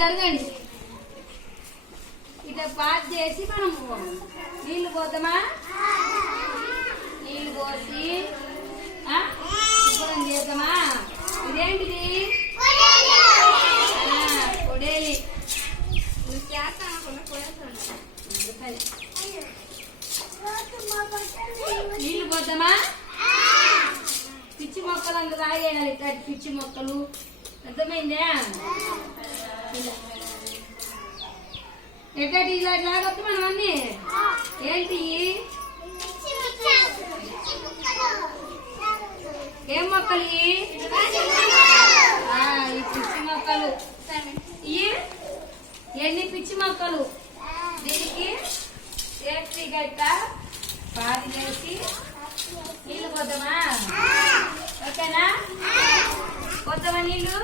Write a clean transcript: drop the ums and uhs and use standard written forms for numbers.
జరగండి. ఇట్లా పాస్ చేసి మనం నీళ్లు పోతామా? నీళ్లు పోసి శుభ్రం చేద్దామా? ఇదేంటిది? కొడేలి. నీళ్లు పోద్దామా? పిచ్చి మొక్కలు అంత తాగేయాలి. పిచ్చి మొక్కలు అర్థమైందా? ఎట్టటి ఇలా లాగొద్దు మనం అన్ని. ఏంటి ఏం మొక్కలు? ఈ పిచ్చి మొక్కలు. ఎన్ని పిచ్చి మొక్కలు? దీనికి సేఫ్టీ గట్ట పాది వేసి నీళ్ళు పోద్దామా? ఓకేనా? పోద్దామా నీళ్ళు?